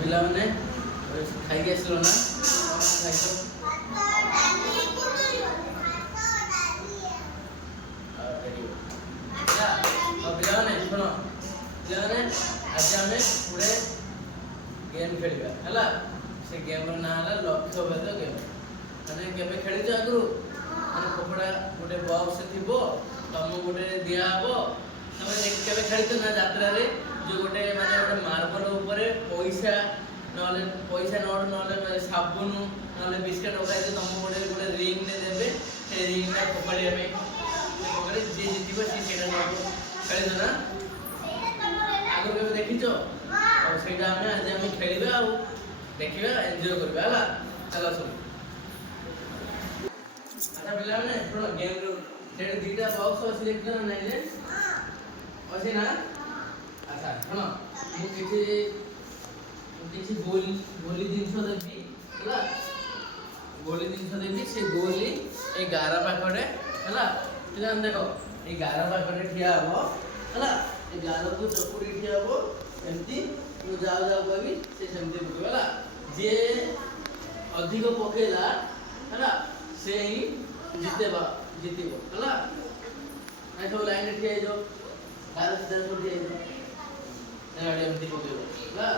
ପିଲାମାନେ ଖାଇକି ଆସିଲ ନା? ଖାଇଛ? ପିଲାମାନେ ଶୁଣ, ପିଲାମାନେ ଆଜି ଆମେ ଗୋଟେ ଗେମ୍ ଖେଳିବା ହେଲା। ସେ ଗେମ୍ର ନାଁ ହେଲା ଲକ୍ଷ୍ୟ ଭେଦ ଗେମ୍। ମାନେ କେବେ ଖେଳିଛ ଆଗରୁ? ମାନେ କପଡ଼ା ଗୋଟେ ବକ୍ସ ଥିବ, ତମକୁ ଗୋଟେ ଦିଆହବ, ତମେ କେବେ ଖେଳିଛ ନା ଯାତ୍ରାରେ? ଯୋଉ ଗୋଟେ ମାନେ ଗୋଟେ ମାର୍ବଲ ଉପରେ ପଇସା ନହେଲେ ପଇସା ନୋଟ ନହେଲେ ସାବୁନ ନହେଲେ ବିସ୍କୁଟ ପକାଇଲେ ତମକୁ ଗୋଟେ ରିଙ୍ଗଟେ ଦେବେ। ସେ ରିଙ୍ଗଟା ଫୋପାଡ଼ିବା ପାଇଁ ଫୋପାଡ଼ି ଯିଏ ଜିତିବ ସିଏ ସେଇଟା ନେବ। ଖେଳିଛ ନା? ଆଗରୁ କେବେ ଦେଖିଛ? ଆଉ ସେଇଟା ଆଜି ଖେଳିବା ଆଉ ଦେଖିବା, ଏନ୍ଜୟ କରିବା ହେଲା। ଚାଲ ସବୁ। ଆଚ୍ଛା ପିଲାମାନେ ଶୁଣ, ଗେମ୍ରୁ ସେଠି ଦୁଇଟା ବକ୍ସ ଅଛି, ଦେଖିଛ ନା ନାଇଁ ଯେ? ଅଛି ନା? ଆଚ୍ଛା ଶୁଣ, ମୁଁ କିଛି ଗୋଲି ଜିନିଷ ଦେବି ହେଲା। ଗୋଲି ଜିନିଷ ଦେବି, ସେ ଗୋଲି ଏଇ ଗାର ପାଖରେ ହେଲା। ପିଲାମାନେ ଦେଖ, ଏଇ ଗାର ପାଖରେ ଠିଆ ହବ ହେଲା। ଏ ଗାରକୁ ଚକୁଡ଼ି ଠିଆ ହବ ଏମିତି। ମୁଁ ଯାଉ କହିବି, ସେ ସେମିତି ପକେଇବ ହେଲା। ଯିଏ ଅଧିକ ପକେଇଲା ହେଲା, ସେ ହିଁ ଜିତିବ ହେଲା। ନାଇଁ ସବୁ ଲାଇନରେ ଠିଆ ହେଇଯାଉ, ଗାର ଭିତରେ ସବୁ ଠିଆ ହେଇଯାଉ। ଏମିତି ପକେଇବ ହେଲା।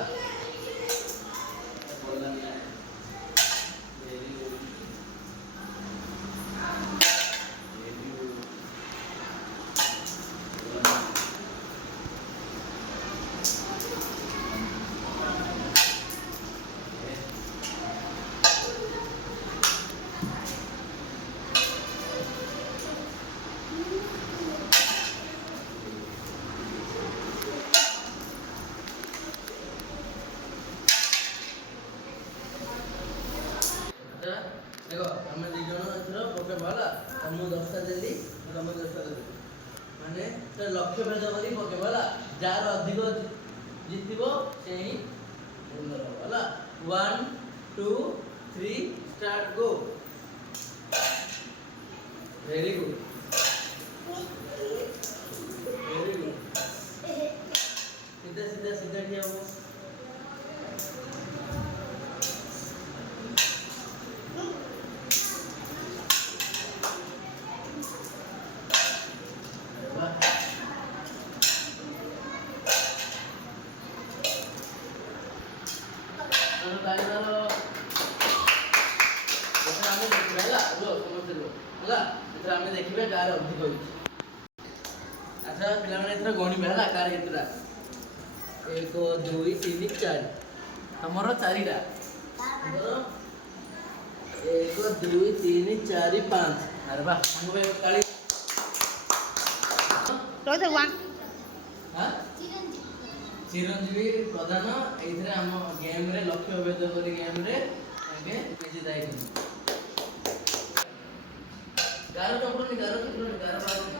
ଦେଖ, ଆମେ ଦି ଜଣ ଏଥର ପକେଇବା ହେଲା। ମୁଁ 10ଟା ଦେଲି, ତମେ 10ଟା ଦେଲି, ମାନେ ଲକ୍ଷ୍ୟ ଭେଦ କରି ପକେଇବା ହେଲା। ଯାହାର ଅଧିକ ଜିତିବ ସେ ହିଁ ଉଇନର ହବ ହେଲା। 1 2 3 start go. Very good, very good. ସିଧା ଠିଆ ହବ। ଆମେ ଦେଖିବା କାହାର ଅଧିକ ହେଇଛି। ଆଚ୍ଛା ପିଲାମାନେ ଏଥର ଗଣିବା ହେଲା, କାହାର କେତେଟା? 1 2 3 4। ତମର 4ଟା। 1 2 3 4 5। ଆରେ ବା, ସାଙ୍ଗ ଭାଇ କାଳି। ଚିରଞ୍ଜୀବୀ ପ୍ରଧାନ ଏଇଥିରେ ଆମ ଗେମ୍ରେ ଲକ୍ଷ୍ୟ ଭେଦ କରି ଗେମ୍ରେ ତାଙ୍କେ ବିଜେତା ହେଇଛନ୍ତି। ଗାର ଚପଡ଼ୁନି, ଗାର ବାହାରୁନି।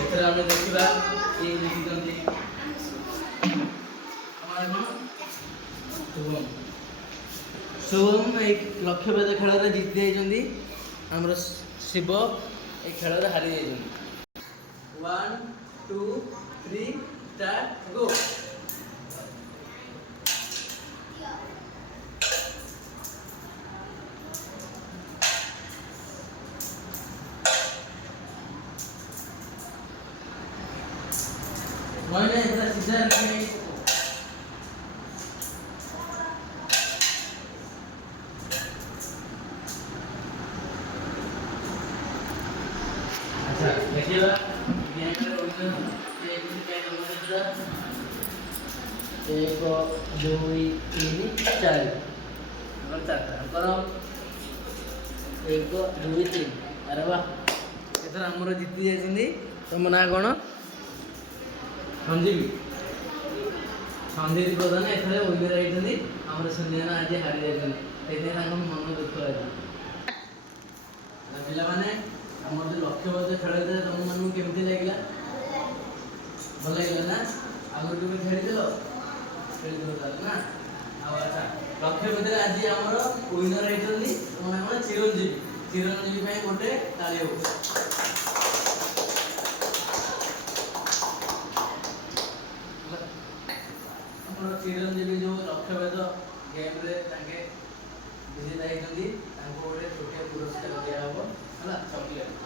ଏଥର ଆମେ ଦେଖିବା କିଏ ଜିତିଛନ୍ତି। ଶୁଭମ ଏଇ ଲକ୍ଷ୍ୟ ଭେଦ ଖେଳରେ ଜିତି ଯାଇଛନ୍ତି। ଆମର ଶିବ ଏଇ ଖେଳରେ ହାରି ଯାଇଛନ୍ତି। 1 2 3 ଷ୍ଟାର୍ଟ ଗୋ। ସିଧା ଦେଖିବା ଗେମ୍ରେ 1 2 3 4 ତାଙ୍କର 1 2 3। ଆରେ ବା, ଏଥର ଆମର ଜିତି ଯାଇଛନ୍ତି। ତମ ନାଁ କ'ଣ? ସଞ୍ଜୀବୀ ପ୍ରଧାନ ଏଥର ୱିନର ହେଇଛନ୍ତି। ଆମ ତାପରେ ସୁନିଆନା ଆଜି ହାରି ଯାଇଛନ୍ତି, ସେଇଥିପାଇଁ ତାଙ୍କ ମନ ଦୁଃଖ ଅଛି। ପିଲାମାନେ ଆମର ଯୋଉ ଲକ୍ଷ୍ୟବଦ୍ଧ ଖେଳ ହେଇଥିଲା ତମମାନଙ୍କୁ କେମିତି ଲାଗିଲା? ଭଲ ଲାଗିଲା ନା? ଆଗରୁ କେବେ ଖେଳିଥିଲ? ଖେଳିଥିଲ ତାହେଲେ ନା? ଆଉ ଆଚ୍ଛା, ଲକ୍ଷ୍ୟବଦ୍ଧରେ ଆଜି ଆମର ୱିନର ହେଇଛନ୍ତି ତମ ନାମ ଚିରଞ୍ଜୀବୀ। ଚିରଞ୍ଜୀବୀ ପାଇଁ ଗୋଟେ ତାଳି ହଉ। ଆମର ଚିରଞ୍ଜୀବୀ ଯୋଉ ଲକ୍ଷ୍ୟଭେଦ ଗେମରେ ତାଙ୍କେ ବିଜେତା ହେଇଛନ୍ତି, ତାଙ୍କୁ ଗୋଟେ ଛୋଟିଆ ପୁରସ୍କାର ଦିଆହବ ହେଲା, ଚକୋଲେଟ୍।